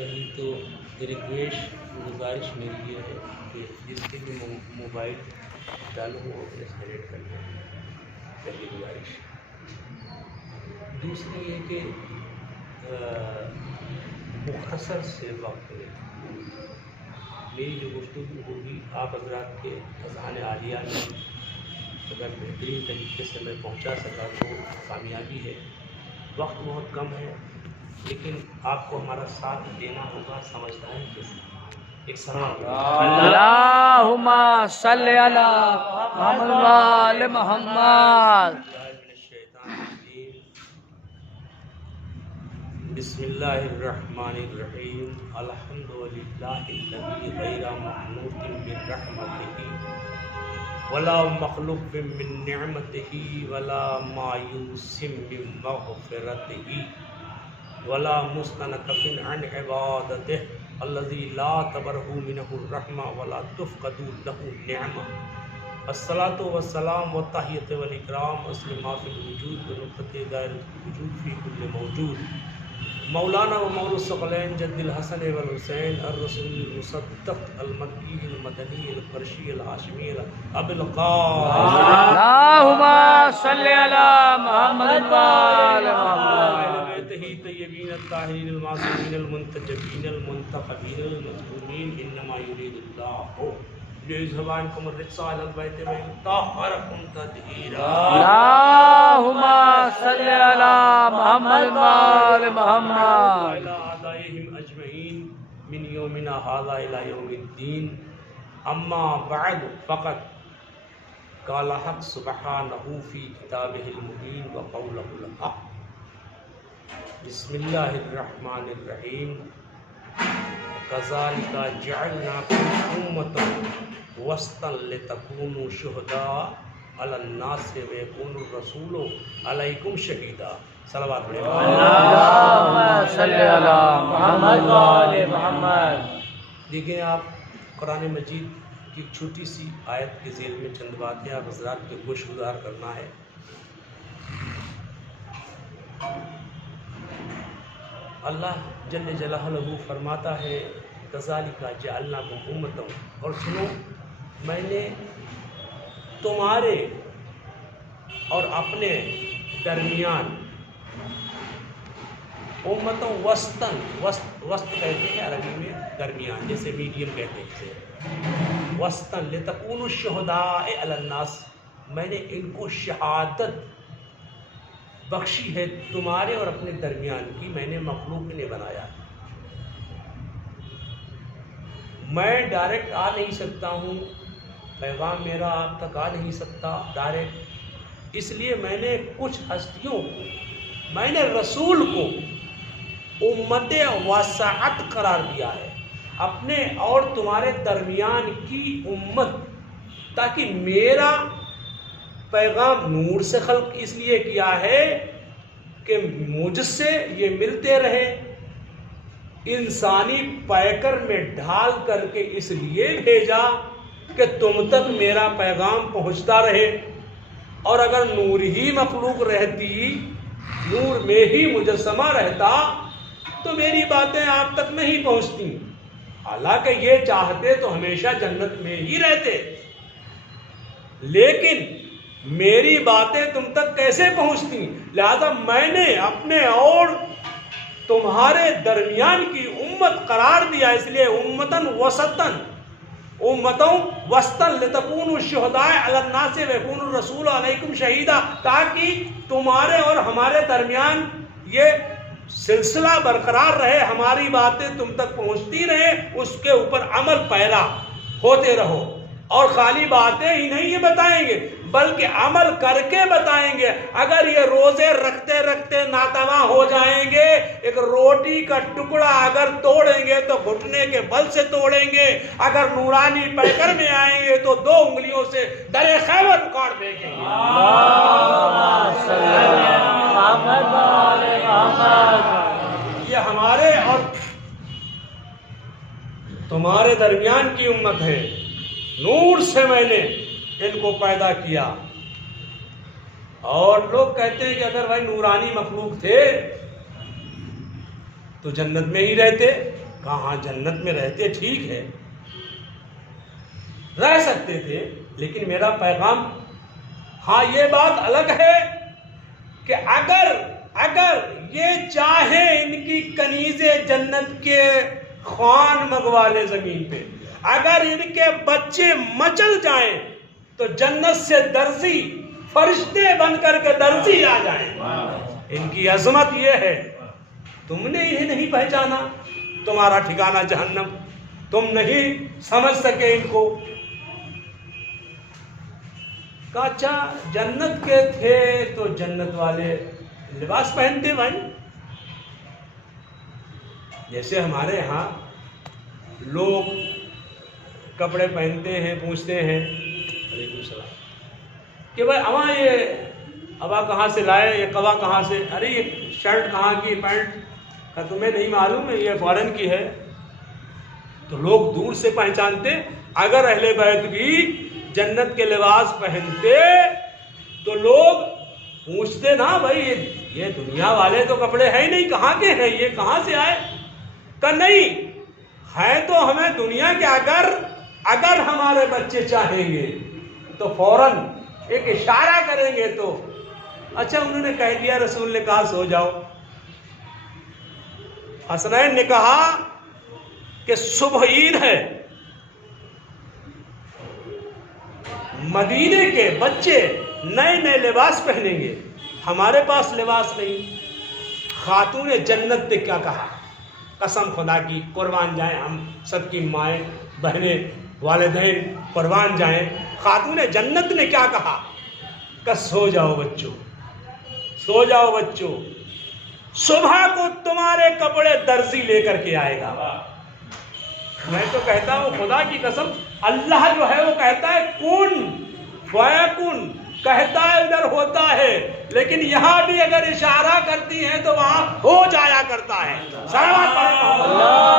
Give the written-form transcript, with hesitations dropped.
پہلی تو گزارش میری یہ ہے کہ جس کے بھی موبائل چالو ہو اپنے سائلنٹ کر لیں، پہلی گزارش۔ دوسری یہ کہ مختصر سے وقت میں میری جو گفتگو ہوگی آپ حضرات کے اذہان عالیہ میں اگر بہترین طریقے سے میں پہنچا سکا تو کامیابی ہے۔ وقت بہت کم ہے لیکن آپ کو ہمارا ساتھ دینا ہوگا، سمجھدار ہے کیسے؟ ایک سلام اللہم صلی علی محمد و آل محمد۔ بسم اللہ الرحمن الرحیم۔ الحمدللہ الذی غیر مخلوق من رحمتہ ولا مخلوق من نعمتہ ولا مایوس من مغفرتہ ولا مستنکف عن عبادتہ الذی لا تبرہ منہ الرحمہ ولا تفقد لہ نعمہ۔ الصلاۃ والسلام والتحیۃ والاکرام اصل ما فی الوجود بنقطۃ دائرۃ الوجود فی کل موجود مولانا و مولا الثقلین جد الحسن والحسین الرسول المصدق المکی المدنی القرشی الہاشمی ابو القاسم اللہم صلی علی محمد و آل محمد۔ بیتہ طیبین الطاہرین المعصومین المنتجبین المنتخبین المظلومین انما یرید اللہ لیذهب عنکم الرجس اہل البیت ویطہرکم تطہیرا۔ اللہم صلی علی محمد و آل محمد۔ وعلی آبائہم اجمعین من یومنا ھذا الی یوم الدین۔ اما بعد فقط قال حق سبحانہ فی کتابہ المبین وقولہ الحق۔ بسم اللہ الرحمن الرحیم۔ کذالک جعلناکم امۃ وسطا لتکونوا شہداء علی الناس ویکون الرسول علیکم شہیدا۔ صلوات پڑھیں۔ اللہم صلی علی محمد و آل محمد۔ دیکھیں آپ قرآن مجید کی ایک چھوٹی سی آیت کے ذیل میں چند باتیں آپ حضرات کے گوش گزار کرنا ہے۔ اللہ جل جلالہ فرماتا ہے کذالک جعلناکم امۃ، اور سنو میں نے تمہارے اور اپنے درمیان امتوں وسطاً، وسط کہتے ہیں عربی میں درمیان، جیسے میڈیم کہتے ہیں، وسطاً لتکونوا شہداء علی الناس، میں نے ان کو شہادت بخشی ہے تمہارے اور اپنے درمیان کی، میں نے مخلوق نے بنایا ہے۔ میں ڈائریکٹ آ نہیں سکتا ہوں، پیغام میرا آپ تک آ نہیں سکتا ڈائریکٹ، اس لیے میں نے کچھ ہستیوں کو، میں نے رسول کو امت وسعت قرار دیا ہے، اپنے اور تمہارے درمیان کی امت، تاکہ میرا پیغام نور سے خلق اس لیے کیا ہے کہ مجھ سے یہ ملتے رہے، انسانی پیکر میں ڈھال کر کے اس لیے بھیجا کہ تم تک میرا پیغام پہنچتا رہے، اور اگر نور ہی مخلوق رہتی، نور میں ہی مجسمہ رہتا تو میری باتیں آپ تک نہیں پہنچتی، حالانکہ یہ چاہتے تو ہمیشہ جنت میں ہی رہتے، لیکن میری باتیں تم تک کیسے پہنچتی؟ لہذا میں نے اپنے اور تمہارے درمیان کی امت قرار دیا، اس لیے امتاً وسطاً، امتوں وسطاً لتکونوا شہداء علی الناس ویکون الرسول علیکم شہیدا، تاکہ تمہارے اور ہمارے درمیان یہ سلسلہ برقرار رہے، ہماری باتیں تم تک پہنچتی رہے، اس کے اوپر عمل پیرا ہوتے رہو، اور خالی باتیں ہی نہیں یہ بتائیں گے بلکہ عمل کر کے بتائیں گے۔ اگر یہ روزے رکھتے رکھتے ناتواں ہو جائیں گے، ایک روٹی کا ٹکڑا اگر توڑیں گے تو گھٹنے کے بل سے توڑیں گے، اگر نورانی پیکر میں آئیں گے تو 2 انگلیوں سے در خیمہ اکاڑ دیں گے۔ یہ ہمارے اور تمہارے درمیان کی امت ہے، نور سے میں نے ان کو پیدا کیا۔ اور لوگ کہتے ہیں کہ اگر بھائی نورانی مخلوق تھے تو جنت میں ہی رہتے، کہا ہاں جنت میں رہتے ٹھیک ہے، رہ سکتے تھے، لیکن میرا پیغام، ہاں یہ بات الگ ہے کہ اگر یہ چاہے ان کی کنیزیں جنت کے خوان منگوا لے زمین پہ، اگر ان کے بچے مچل جائیں تو جنت سے درزی فرشتے بن کر کے درزی آ جائیں۔ ان کی عظمت یہ ہے، تم نے انہیں نہیں پہچانا، تمہارا ٹھکانہ جہنم، تم نہیں سمجھ سکے ان کو۔ کہا اچھا جنت کے تھے تو جنت والے لباس پہنتے بھائی، جیسے ہمارے ہاں لوگ کپڑے پہنتے ہیں، پوچھتے ہیں علیکم السلام کہ بھائی اواں یہ ابا کہاں سے لائے، یہ کوا کہاں سے، ارے یہ شرٹ کہاں کی، پینٹ کا تمہیں نہیں معلوم ہے یہ فارن کی ہے؟ تو لوگ دور سے پہچانتے۔ اگر اہل بیت بھی جنت کے لباس پہنتے تو لوگ پوچھتے نا بھائی یہ دنیا والے تو کپڑے ہیں ہی نہیں، کہاں کے ہیں، یہ کہاں سے آئے؟ کہ نہیں ہے تو ہمیں دنیا کے، اگر ہمارے بچے چاہیں گے تو فوراً ایک اشارہ کریں گے تو اچھا انہوں نے کہہ دیا، رسول نے کہا سو جاؤ۔ حسنین نے کہا کہ صبح عید ہے، مدینے کے بچے نئے نئے لباس پہنیں گے، ہمارے پاس لباس نہیں۔ خاتون جنت نے کیا کہا؟ قسم خدا کی قربان جائیں ہم سب کی مائیں بہنیں والدین، قربان جائیں، خاتون جنت نے کیا کہا کہ سو جاؤ بچوں، سو جاؤ بچوں، صبح کو تمہارے کپڑے درزی لے کر کے آئے گا۔ میں تو کہتا ہوں خدا کی قسم، اللہ جو ہے وہ کہتا ہے کن فیکن، کہتا ہے ادھر ہوتا ہے، لیکن یہاں بھی اگر اشارہ کرتی ہیں تو وہاں ہو جایا کرتا ہے۔ صلوات پڑھیں۔